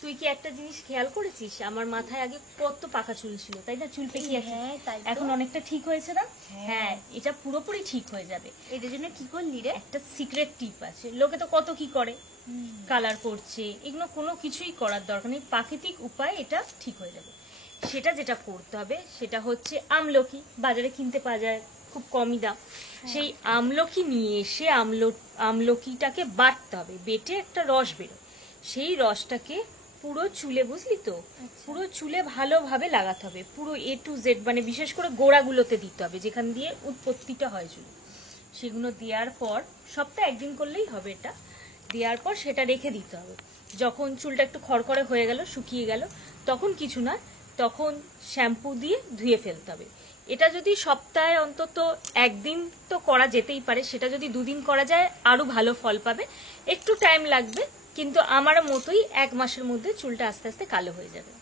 তুই কি একটা জিনিস খেয়াল করেছিস, আমার মাথায় আগে কত পাকা চুল ছিল, তাই না? চুল পেকে এখন অনেকটা ঠিক হয়েছে না? হ্যাঁ, এটা পুরোপুরি ঠিক হয়ে যাবে। এটার জন্য কি করলি রে? একটা সিক্রেট টিপ আছে। লোকে তো কত কি করে, কালার করছে, এগুলো কোনো কিছুই করার দরকার নেই, প্রাকৃতিক উপায় এটা ঠিক হয়ে যাবে। সেটা যেটা করতে হবে সেটা হচ্ছে আমলকি, বাজারে কিনতে পাওয়া যায় খুব কমই দাম। সেই আমলকি নিয়ে এসে আমলকিটাকে বাটতে হবে, বেটে একটা রস বেরোয়, সেই রসটাকে পুরো চুলে, বুঝলি তো, পুরো চুলে ভালোভাবে লাগাতে হবে, পুরো A to Z, মানে বিশেষ করে গোড়াগুলোতে দিতে হবে যেখান দিয়ে উৎপত্তিটা হয় চুল। সেগুলো দেওয়ার পর সপ্তাহে একদিন করলেই হবে। এটা দেওয়ার পর সেটা রেখে দিতে হবে। যখন চুলটা একটু খড়খড়ে হয়ে গেল, শুকিয়ে গেল, তখন কিছু না, তখন শ্যাম্পু দিয়ে ধুয়ে ফেলতে হবে। এটা যদি সপ্তাহে অন্তত একদিন তো করা যেতেই পারে, সেটা যদি 2 দিন করা যায় আরো ভালো ফল পাবে। একটু টাইম লাগবে, কিন্তু আমার মতোই 1 মাসের মধ্যে চুলটা আস্তে আস্তে কালো হয়ে যাবে।